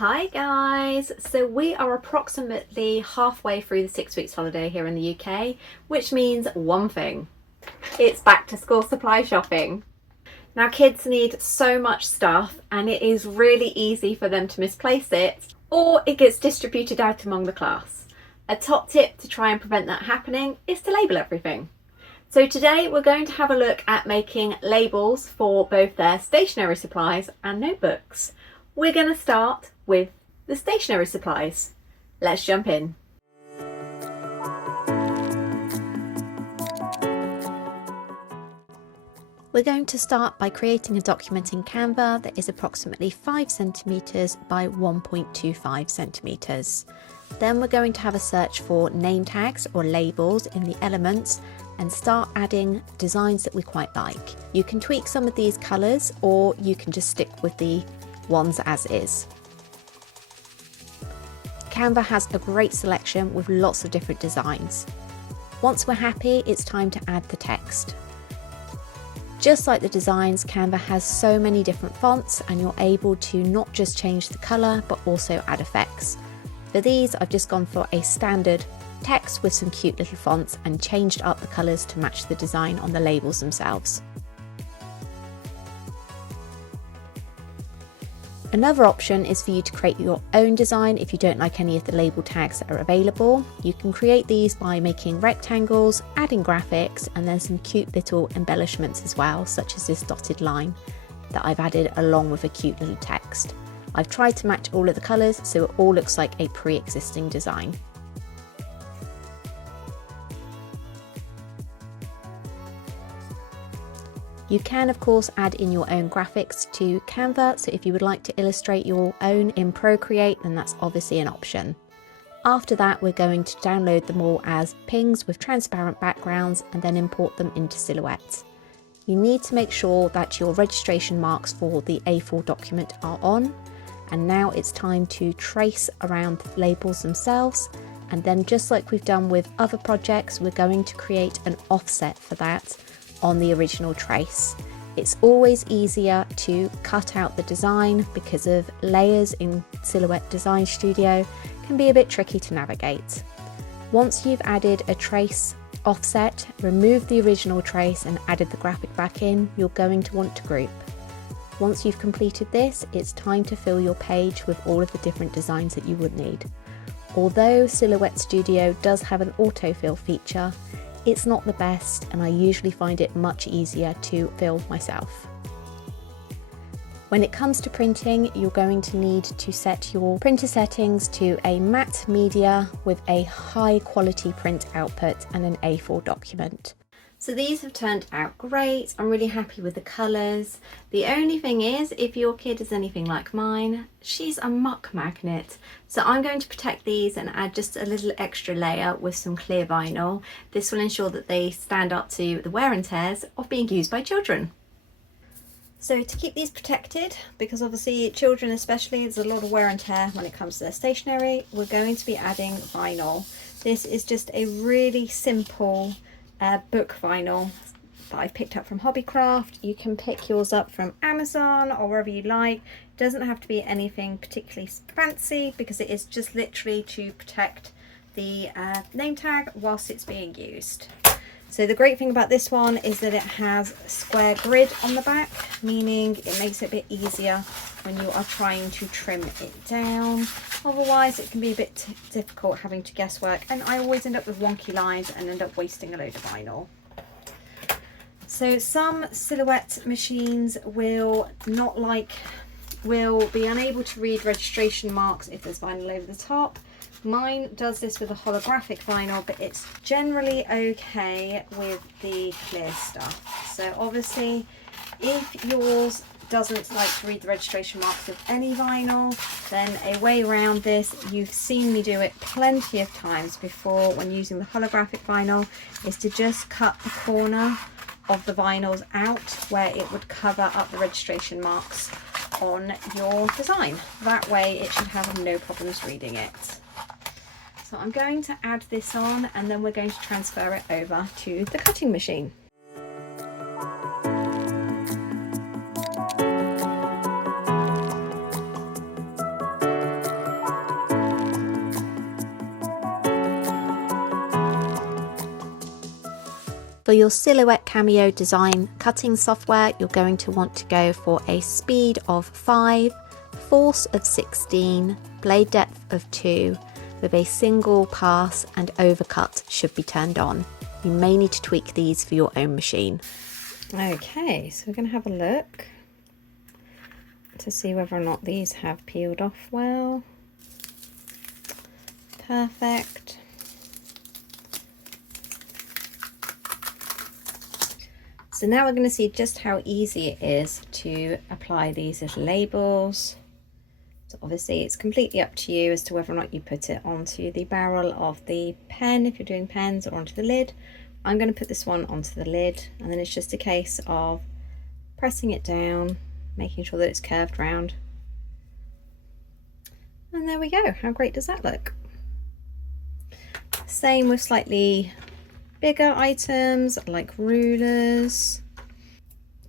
Hi guys! So we are approximately halfway through the 6 weeks holiday here in the UK, which means one thing. It's back to school supply shopping. Now kids need so much stuff and it is really easy for them to misplace it or it gets distributed out among the class. A top tip to try and prevent that happening is to label everything. So today we're going to have a look at making labels for both their stationery supplies and notebooks. We're going to start with the stationery supplies. Let's jump in. We're going to start by creating a document in Canva that is approximately 5 centimetres by 1.25 centimetres. Then we're going to have a search for name tags or labels in the elements and start adding designs that we quite like. You can tweak some of these colours or you can just stick with the ones as is. Canva has a great selection with lots of different designs. Once we're happy, it's time to add the text. Just like the designs, Canva has so many different fonts and you're able to not just change the colour but also add effects. For these, I've just gone for a standard text with some cute little fonts and changed up the colours to match the design on the labels themselves. Another option is for you to create your own design if you don't like any of the label tags that are available. You can create these by making rectangles, adding graphics, and then some cute little embellishments as well, such as this dotted line that I've added along with a cute little text. I've tried to match all of the colours so it all looks like a pre-existing design. You can of course add in your own graphics to Canva, so if you would like to illustrate your own in Procreate, then that's obviously an option. After that, we're going to download them all as pings with transparent backgrounds and then import them into Silhouette. You need to make sure that your registration marks for the A4 document are on, and now it's time to trace around the labels themselves, and then just like we've done with other projects, we're going to create an offset for that on the original trace. It's always easier to cut out the design because of layers in Silhouette Design Studio can be a bit tricky to navigate. Once you've added a trace offset, remove the original trace and added the graphic back in, you're going to want to group. Once you've completed this, it's time to fill your page with all of the different designs that you would need. Although Silhouette Studio does have an autofill feature, it's not the best and I usually find it much easier to fill myself. When it comes to printing, you're going to need to set your printer settings to a matte media with a high quality print output and an A4 document. So these have turned out great. I'm really happy with the colours. The only thing is, if your kid is anything like mine, she's a muck magnet. So I'm going to protect these and add just a little extra layer with some clear vinyl. This will ensure that they stand up to the wear and tears of being used by children. So to keep these protected, because obviously children especially, there's a lot of wear and tear when it comes to their stationery, we're going to be adding vinyl. This is just a really simple book vinyl that I've picked up from Hobbycraft. You can pick yours up from Amazon or wherever you like. It doesn't have to be anything particularly fancy because it is just literally to protect the name tag whilst it's being used. So the great thing about this one is that it has a square grid on the back, meaning it makes it a bit easier when you are trying to trim it down. Otherwise it can be a bit difficult having to guesswork, and I always end up with wonky lines and end up wasting a load of vinyl. So some Silhouette machines will be unable to read registration marks if there's vinyl over the top. Mine does this with a holographic vinyl, but it's generally okay with the clear stuff. So obviously if yours doesn't like to read the registration marks of any vinyl, then a way around this, you've seen me do it plenty of times before when using the holographic vinyl, is to just cut the corner of the vinyls out where it would cover up the registration marks on your design. That way it should have no problems reading it. So I'm going to add this on and then we're going to transfer it over to the cutting machine. For your Silhouette Cameo design cutting software, you're going to want to go for a speed of 5, force of 16, blade depth of 2, with a single pass, and overcut should be turned on. You may need to tweak these for your own machine. Okay, so we're going to have a look to see whether or not these have peeled off well. Perfect. So now we're going to see just how easy it is to apply these little labels. So obviously it's completely up to you as to whether or not you put it onto the barrel of the pen if you're doing pens, or onto the lid. I'm going to put this one onto the lid, and then it's just a case of pressing it down, making sure that it's curved round. And there we go. How great does that look? Same with slightly bigger items like rulers.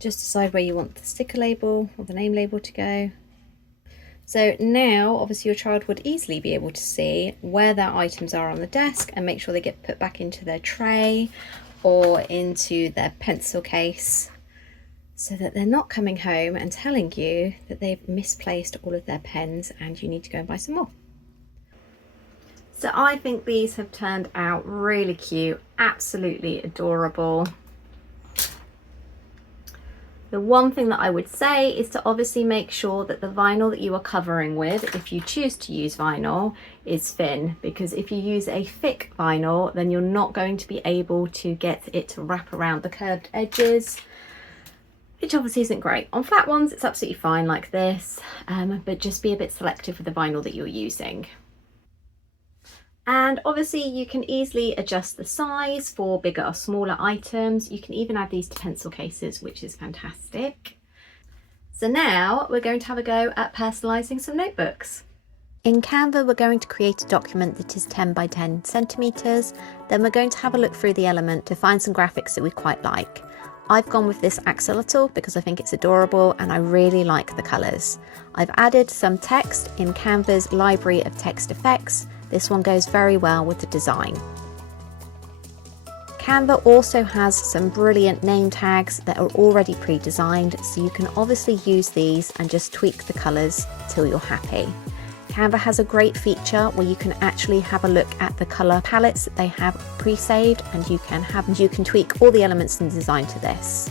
Just decide where you want the sticker label or the name label to go. So now obviously your child would easily be able to see where their items are on the desk and make sure they get put back into their tray or into their pencil case, so that they're not coming home and telling you that they've misplaced all of their pens and you need to go and buy some more. So I think these have turned out really cute, absolutely adorable. The one thing that I would say is to obviously make sure that the vinyl that you are covering with, if you choose to use vinyl, is thin, because if you use a thick vinyl, then you're not going to be able to get it to wrap around the curved edges, which obviously isn't great. On flat ones, it's absolutely fine like this, but just be a bit selective with the vinyl that you're using. And obviously you can easily adjust the size for bigger or smaller items. You can even add these to pencil cases, which is fantastic. So now we're going to have a go at personalising some notebooks. In Canva, we're going to create a document that is 10 by 10 centimetres. Then we're going to have a look through the element to find some graphics that we quite like. I've gone with this axolotl because I think it's adorable and I really like the colours. I've added some text in Canva's library of text effects. This one goes very well with the design. Canva also has some brilliant name tags that are already pre-designed, so you can obviously use these and just tweak the colours till you're happy. Canva has a great feature where you can actually have a look at the colour palettes that they have pre-saved, and you can tweak all the elements in the design to this.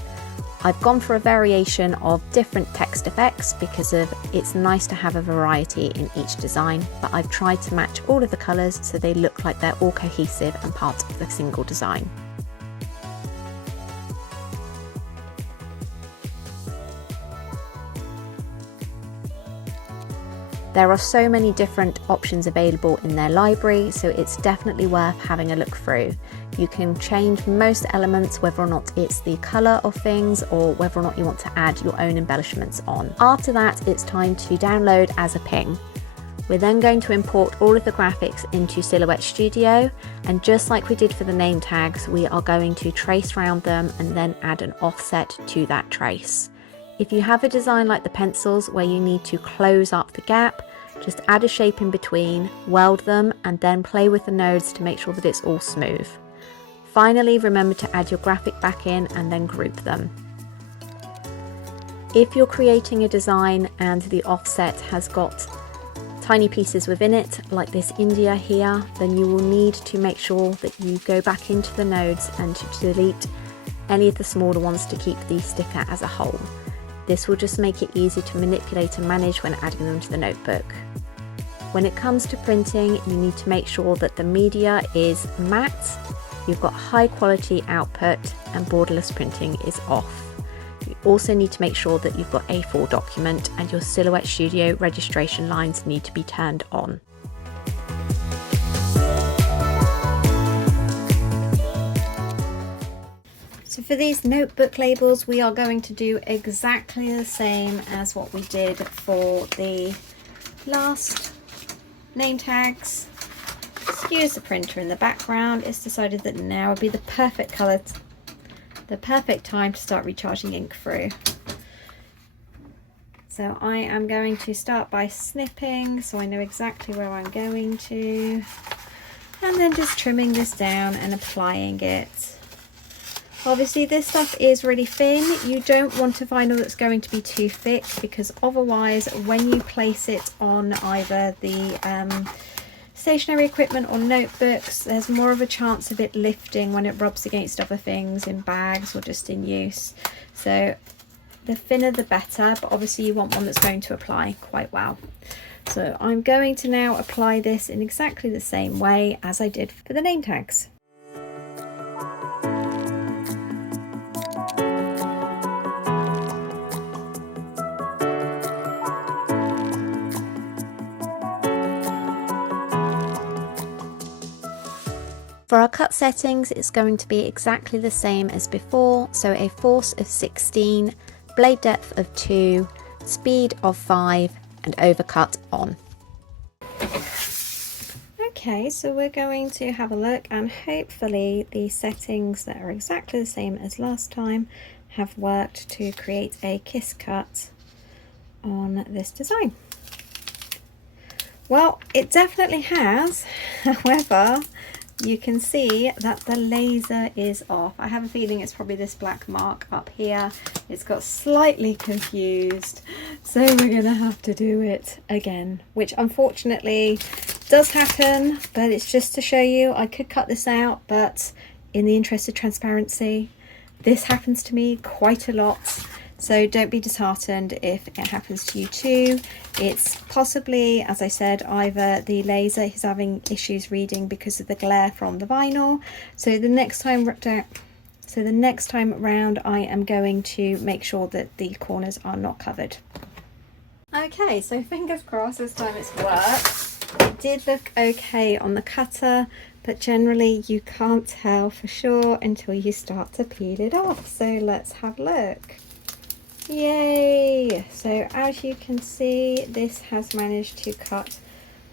I've gone for a variation of different text effects because it's nice to have a variety in each design, but I've tried to match all of the colours so they look like they're all cohesive and part of the single design. There are so many different options available in their library, so it's definitely worth having a look through. You can change most elements, whether or not it's the colour of things or whether or not you want to add your own embellishments on. After that, it's time to download as a ping. We're then going to import all of the graphics into Silhouette Studio, and just like we did for the name tags, we are going to trace around them and then add an offset to that trace. If you have a design like the pencils where you need to close up the gap, just add a shape in between, weld them, and then play with the nodes to make sure that it's all smooth. Finally, remember to add your graphic back in and then group them. If you're creating a design and the offset has got tiny pieces within it, like this India here, then you will need to make sure that you go back into the nodes and to delete any of the smaller ones to keep the sticker as a whole. This will just make it easy to manipulate and manage when adding them to the notebook. When it comes to printing, you need to make sure that the media is matte, you've got high quality output, and borderless printing is off. You also need to make sure that you've got a A4 document and your Silhouette Studio registration lines need to be turned on. So for these notebook labels, we are going to do exactly the same as what we did for the last name tags. Excuse the printer in the background. It's decided that now would be the perfect colour, the perfect time to start recharging ink through. So I am going to start by snipping so I know exactly where I'm going to, and then just trimming this down and applying it Obviously this stuff is really thin. You don't want a vinyl that's going to be too thick, because otherwise when you place it on either the stationery equipment or notebooks, there's more of a chance of it lifting when it rubs against other things in bags or just in use. So the thinner the better, but obviously you want one that's going to apply quite well. So I'm going to now apply this in exactly the same way as I did for the name tags. For our cut settings, it's going to be exactly the same as before, so a force of 16, blade depth of 2, speed of 5, and overcut on. Okay, so we're going to have a look, and hopefully the settings that are exactly the same as last time have worked to create a kiss cut on this design. Well, it definitely has. However, you can see that the laser is off. I have a feeling it's probably this black mark up here. It's got slightly confused, so we're gonna have to do it again, which unfortunately does happen, but it's just to show you. I could cut this out, but in the interest of transparency, this happens to me quite a lot. So don't be disheartened if it happens to you too. It's possibly, as I said, either the laser is having issues reading because of the glare from the vinyl. So the next time round, I am going to make sure that the corners are not covered. Okay, so fingers crossed this time it's worked. It did look okay on the cutter, but generally you can't tell for sure until you start to peel it off. So let's have a look. Yay! So as you can see, this has managed to cut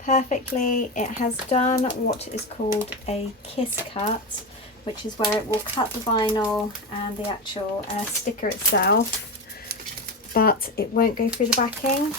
perfectly. It has done what is called a kiss cut, which is where it will cut the vinyl and the actual sticker itself, but it won't go through the backing.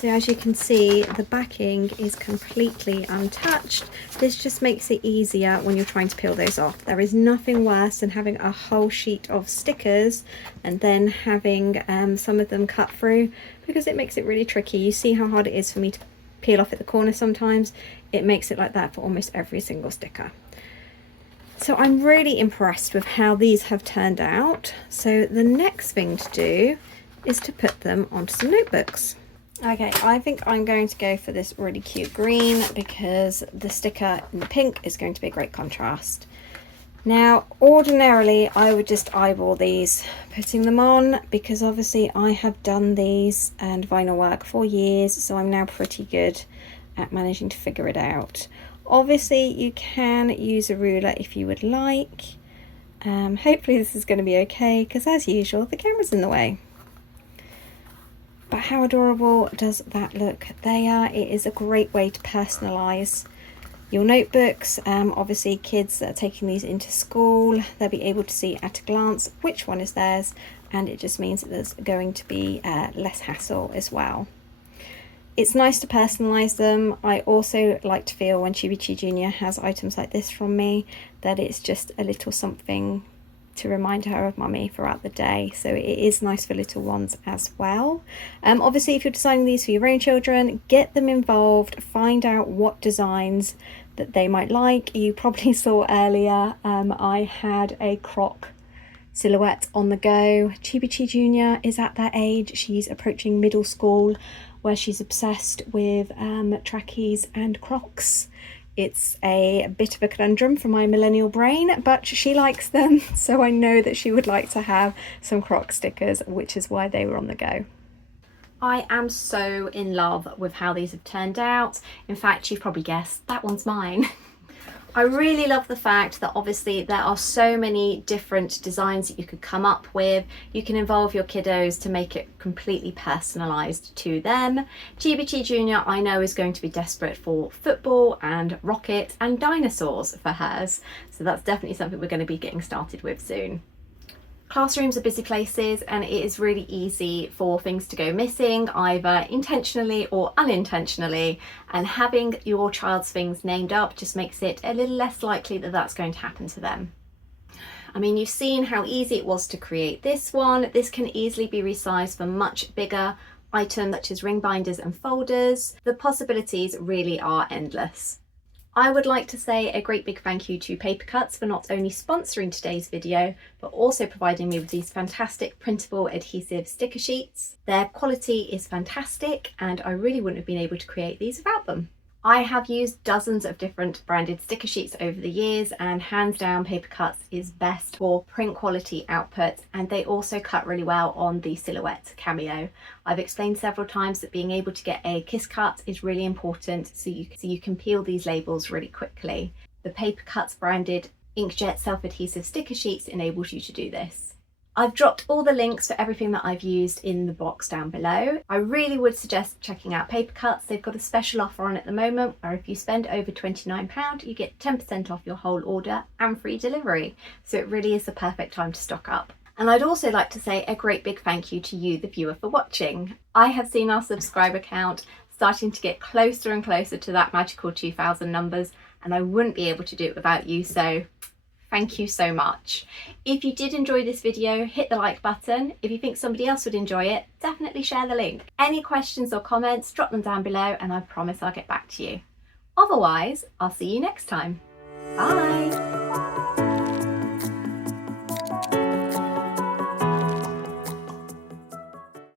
So as you can see, the backing is completely untouched. This just makes it easier when you're trying to peel those off. There is nothing worse than having a whole sheet of stickers and then having some of them cut through, because it makes it really tricky. You see how hard it is for me to peel off at the corner sometimes. It makes it like that for almost every single sticker. So I'm really impressed with how these have turned out. So the next thing to do is to put them onto some notebooks. Okay, I think I'm going to go for this really cute green because the sticker in the pink is going to be a great contrast. Now, ordinarily I would just eyeball these, putting them on, because obviously I have done these and vinyl work for years, so I'm now pretty good at managing to figure it out. Obviously you can use a ruler if you would like. Hopefully this is going to be okay, because as usual the camera's in the way. But how adorable does that look there? It is a great way to personalise your notebooks. Obviously kids that are taking these into school, they'll be able to see at a glance which one is theirs, and it just means that there's going to be less hassle as well. It's nice to personalise them. I also like to feel when Chibi Chi Jr. has items like this from me that it's just a little something to remind her of mummy throughout the day. So it is nice for little ones as well. Obviously if you're designing these for your own children, get them involved, find out what designs that they might like. You probably saw earlier I had a croc silhouette on the go. Chibi Chi Jr. is at that age, she's approaching middle school, where she's obsessed with trackies and crocs. It's a bit of a conundrum for my millennial brain, but she likes them, so I know that she would like to have some croc stickers, which is why they were on the go. I am so in love with how these have turned out. In fact, you've probably guessed, that one's mine. I really love the fact that obviously there are so many different designs that you could come up with. You can involve your kiddos to make it completely personalised to them. Chibi Chi Jr. I know is going to be desperate for football and rockets and dinosaurs for hers. So that's definitely something we're going to be getting started with soon. Classrooms are busy places, and it is really easy for things to go missing, either intentionally or unintentionally, and having your child's things named up just makes it a little less likely that that's going to happen to them. I mean, you've seen how easy it was to create this one. This can easily be resized for much bigger items such as ring binders and folders. The possibilities really are endless. I would like to say a great big thank you to Paper Cutz for not only sponsoring today's video, but also providing me with these fantastic printable adhesive sticker sheets. Their quality is fantastic and I really wouldn't have been able to create these without them. I have used dozens of different branded sticker sheets over the years, and hands down Paper Cutz is best for print quality output, and they also cut really well on the silhouette cameo. I've explained several times that being able to get a kiss cut is really important so you can peel these labels really quickly. The Paper Cutz branded inkjet self-adhesive sticker sheets enables you to do this. I've dropped all the links for everything that I've used in the box down below. I really would suggest checking out Paper Cutz. They've got a special offer on at the moment where if you spend over £29 you get 10% off your whole order and free delivery. So it really is the perfect time to stock up. And I'd also like to say a great big thank you to you, the viewer, for watching. I have seen our subscriber count starting to get closer and closer to that magical 2,000 numbers, and I wouldn't be able to do it without you, so thank you so much. If you did enjoy this video, hit the like button. If you think somebody else would enjoy it, definitely share the link. Any questions or comments, drop them down below and I promise I'll get back to you. Otherwise, I'll see you next time. Bye!